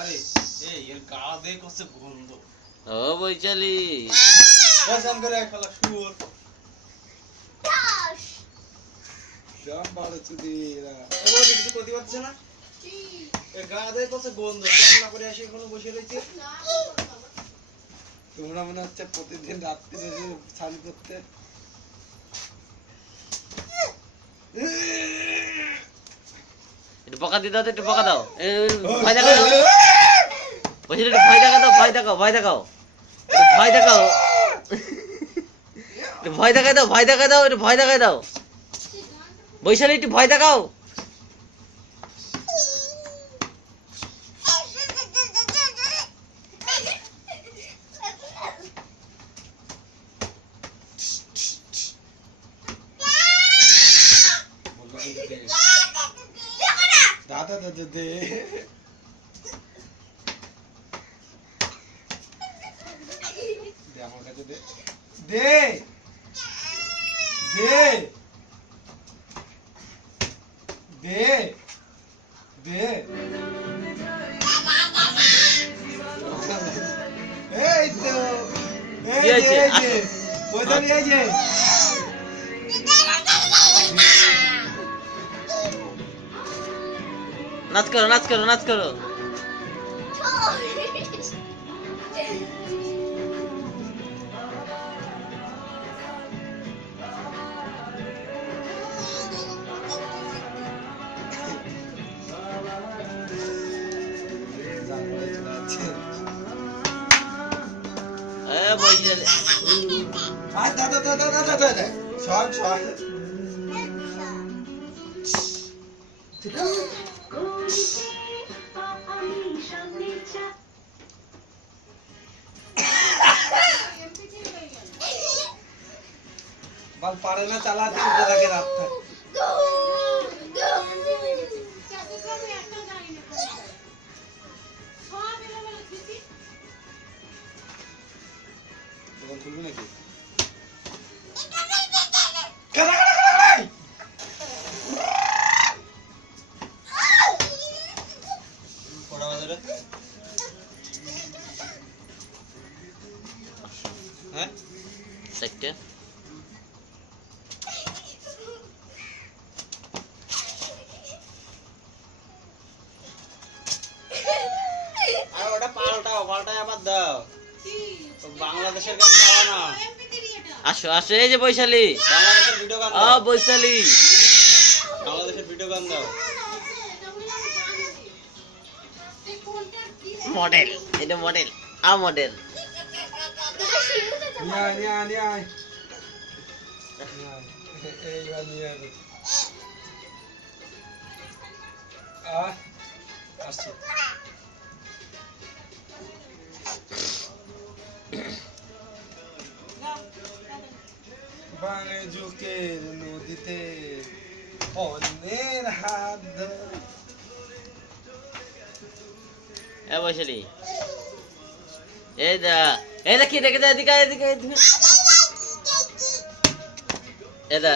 আরে এই এর গা দে কষ্ট গন্ধ ও বৈশালী পছন্দ করে খেলা শুয়োর জাম বাড়ে চুদি এরা এবার কিছু করতে পারছে না কি এর গা দে কষ্ট গন্ধ রান্না করে এসে এখনো বসে রইছে তোমরা মনে হচ্ছে প্রতিদিন রাত্রি এসে স্নান করতে একটু বকা দিয়ে দাও, একটু বকা দাও, ভয় দেখাও, বৈশালী একটু ভয় দেখাও, ভয় দেখাও, ভয় দেখাও, ভয় দেখাও, ভয় দেখাই দাও, ভয় দেখাই দাও, একটু ভয় দেখাই দাও, বৈশালী একটু ভয় দেখাও। দাদা দাদা দে আমার কাছে দে দে দে দে দে এই তো এই যে কোথা নিয়ে যে নাচ করো, নাচ করো, নাচ করো। বৈশালী দাদা দাদা দাদা দাদা সব সব बल पारे ना चलाते उधर आके रास्ता तो खुलने लगे करा करा करा पड़ा वाला हैं একটা পাল্টায় আবার দাও বাংলাদেশের গান পাওয়া না আসো আসো, এই যে বৈশালী, বাংলাদেশের ভিডিও গান ও বৈশালী, বাংলাদেশের ভিডিও গান দাও মডেল, এটা মডেল, আ মডেল নিয়া নিয়া নিয়া এই নিয়া আসছে বাঙে ঝুঁকের নদীতে অন্যের হাত এ বৈশালী, এই দা কি দেখে, এদিকে এদিকে এদিকে, এ দা